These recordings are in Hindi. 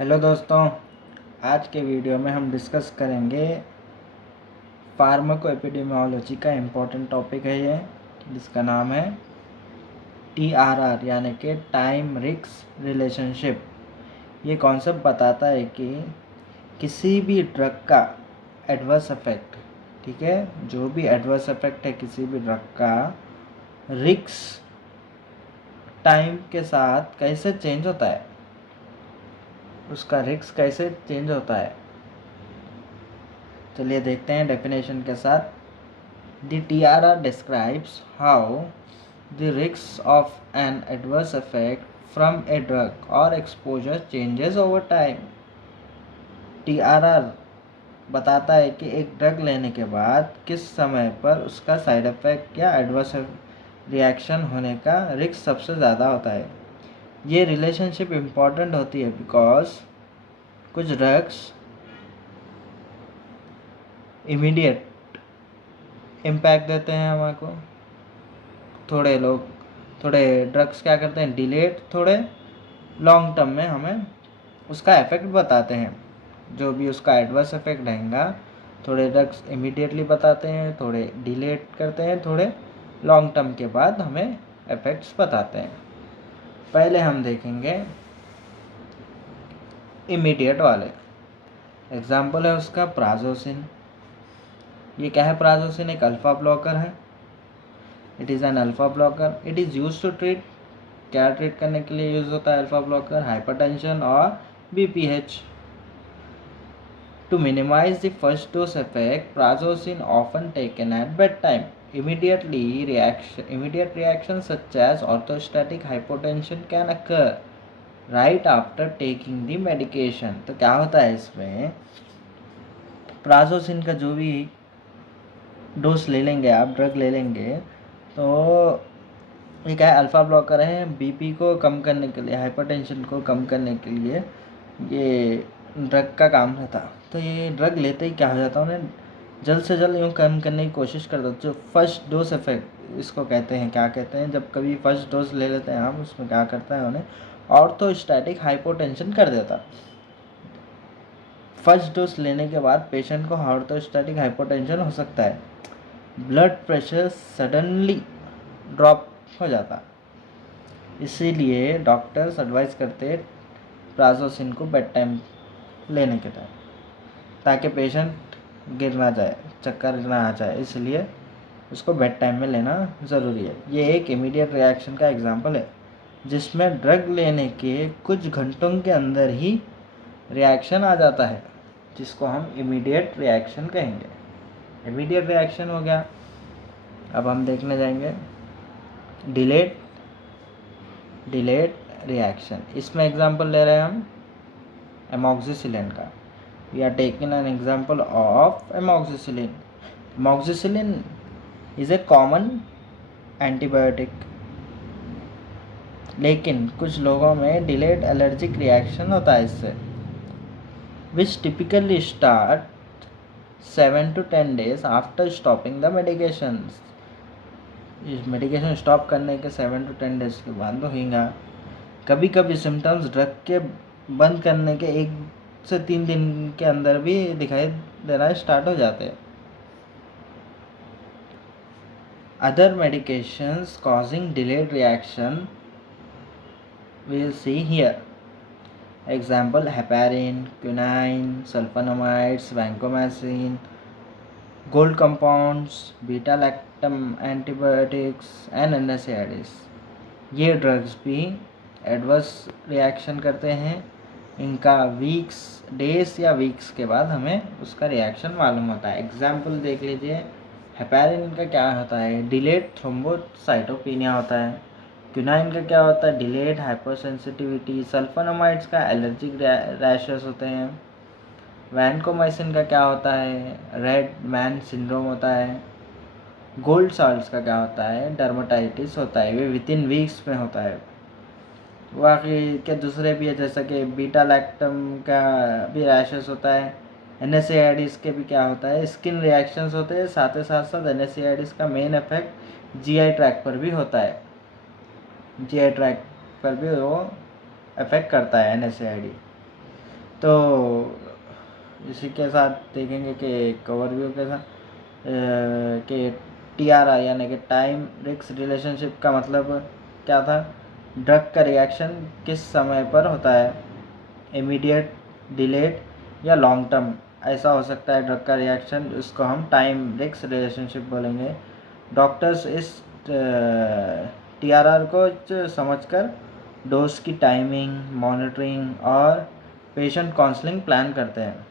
हेलो दोस्तों, आज के वीडियो में हम डिस्कस करेंगे फार्माकोएपिडेमियोलॉजी का इम्पोर्टेंट टॉपिक है ये, जिसका नाम है TRR यानी कि टाइम रिस्क रिलेशनशिप। ये कॉन्सेप्ट बताता है कि किसी भी ड्रग का एडवर्स इफेक्ट, ठीक है, जो भी एडवर्स इफेक्ट है किसी भी ड्रग का, रिस्क टाइम के साथ कैसे चेंज होता है, उसका रिस्क कैसे चेंज होता है। चलिए देखते हैं डेफिनेशन के साथ। The TRR describes how the risks of an adverse effect from a drug or exposure changes over time. TRR बताता है कि एक ड्रग लेने के बाद किस समय पर उसका साइड इफ़ेक्ट या एडवर्स रिएक्शन होने का रिस्क सबसे ज़्यादा होता है। ये रिलेशनशिप इम्पॉर्टेंट होती है बिकॉज कुछ ड्रग्स इमीडिएट इम्पैक्ट देते हैं हमारे को, थोड़े ड्रग्स क्या करते हैं, डिलेड, थोड़े लॉन्ग टर्म में हमें उसका इफेक्ट बताते हैं। जो भी उसका एडवर्स इफेक्ट रहेगा, थोड़े ड्रग्स इमीडिएटली बताते हैं, थोड़े डिलेड करते हैं, थोड़े लॉन्ग टर्म के बाद हमें इफेक्ट्स बताते हैं। पहले हम देखेंगे इमीडिएट वाले। एग्जाम्पल है उसका प्राजोसिन। ये क्या है? प्राजोसिन एक अल्फा ब्लॉकर है। It is an alpha blocker. It is use to treat, क्या ट्रीट करने के लिए यूज़ होता है अल्फा ब्लॉकर? हाइपरटेंशन और BPH। To minimize the first dose effect, prazosin often taken at bedtime. Immediate reaction such as orthostatic hypotension can occur right after taking the medication। तो क्या होता है इसमें, प्राजोसिन का जो भी डोज ले लेंगे आप, ड्रग ले लेंगे, तो ये क्या है? अल्फ़ा ब्लॉकर है। बीपी को कम करने के लिए, हाइपरटेंशन को कम करने के लिए ये ड्रग का काम रहता। तो ये ड्रग लेते ही क्या हो जाता है, उन्हें जल्द से जल्द यूँ कम करने की कोशिश करता। जो फर्स्ट डोज इफेक्ट इसको कहते हैं, क्या कहते हैं, जब कभी फर्स्ट डोज ले लेते हैं हम, उसमें क्या करता है, उन्हें ऑर्थोस्टैटिक हाइपोटेंशन कर देता। फर्स्ट डोज लेने के बाद पेशेंट को ऑर्थोस्टैटिक हाइपोटेंशन हो सकता है, ब्लड प्रेशर सडनली ड्रॉप हो जाता। इसीलिए डॉक्टर्स एडवाइस करते प्राजोसिन को बेड टाइम लेने के टाइम, ताकि पेशेंट गिर ना जाए, चक्कर ना आ जाए, इसलिए उसको बेड टाइम में लेना ज़रूरी है। ये एक इमीडिएट रिएक्शन का एग्जांपल है, जिसमें ड्रग लेने के कुछ घंटों के अंदर ही रिएक्शन आ जाता है, जिसको हम इमीडिएट रिएक्शन कहेंगे। इमीडिएट रिएक्शन हो गया। अब हम देखने जाएंगे डिलेड रिएक्शन। इसमें एग्जांपल ले रहे हैं हम एमॉक्सिसिलिन का। We are taking an example of amoxicillin. Amoxicillin is a common antibiotic, लेकिन कुछ लोगों में डिलेड एलर्जिक रिएक्शन होता है इससे, which typically start 7 to 10 days after stopping the medication. इस मेडिकेशन स्टॉप करने के 7 to 10 days के बाद तो होगा। कभी कभी सिम्टम्स ड्रग के बंद करने के 1 से 3 दिन के अंदर भी दिखाई देना स्टार्ट हो जाते हैं। Other medications causing delayed reaction we'll see here. Example: heparin, quinine, sulfonamides, vancomycin, gold compounds, beta-lactam antibiotics and NSAIDs। ये ड्रग्स भी एडवर्स रिएक्शन करते हैं। इनका डेज या वीक्स के बाद हमें उसका रिएक्शन मालूम होता है। एग्जाम्पल देख लीजिए। हेपेरिन का क्या होता है? डिलेड थ्रोम्बोसाइटोपिनिया होता है। क्विनाइन का क्या होता है? Delayed hypersensitivity. सल्फोनामाइड्स का एलर्जिक रैशेस होते हैं। वैनकोमाइसिन का क्या होता है? रेड मैन सिंड्रोम होता है। गोल्ड सॉल्ट्स का क्या होता है? डर्माटाइटिस होता है। वे विदिन वीक्स में होता है। बाकी के दूसरे भी है, जैसा कि बीटा लैक्टम का भी रैशेस होता है। NSAIDs के भी क्या होता है? स्किन रिएक्शंस होते हैं। साथ ही साथ NSAIDs का मेन इफेक्ट GI ट्रैक पर भी होता है। GI ट्रैक पर भी वो इफेक्ट करता है NSAID। तो इसी के साथ देखेंगे कि ओवरव्यू के साथ कि TRR यानी कि टाइम रिस्क रिलेशनशिप का मतलब क्या था। ड्रग का रिएक्शन किस समय पर होता है, इमीडिएट, डिलेड या लॉन्ग टर्म। ऐसा हो सकता है ड्रग का रिएक्शन, इसको हम टाइम रिस्क रिलेशनशिप बोलेंगे। डॉक्टर्स इस TRR को समझकर डोज की टाइमिंग, मॉनिटरिंग और पेशेंट काउंसलिंग प्लान करते हैं।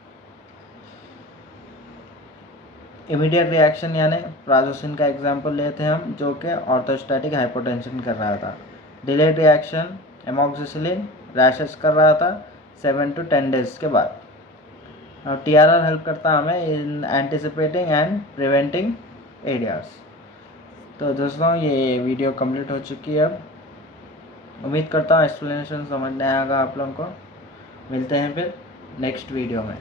इमीडिएट रिएक्शन यानी प्राजोसिन का एग्जांपल लेते हैं हम, जो कि ऑर्थोस्टैटिक हाइपोटेंशन कर रहा था। डिलेड रिएक्शन एमोक्सिसिलिन रैशेस कर रहा था 7 to 10 डेज के बाद। और TRR हेल्प करता हमें इन एंटिसिपेटिंग एंड प्रिवेंटिंग एरियाज। तो दोस्तों ये वीडियो कंप्लीट हो चुकी है। अब उम्मीद करता हूँ एक्सप्लेनेशन समझ में आएगा आप लोगों को। मिलते हैं फिर नेक्स्ट वीडियो में।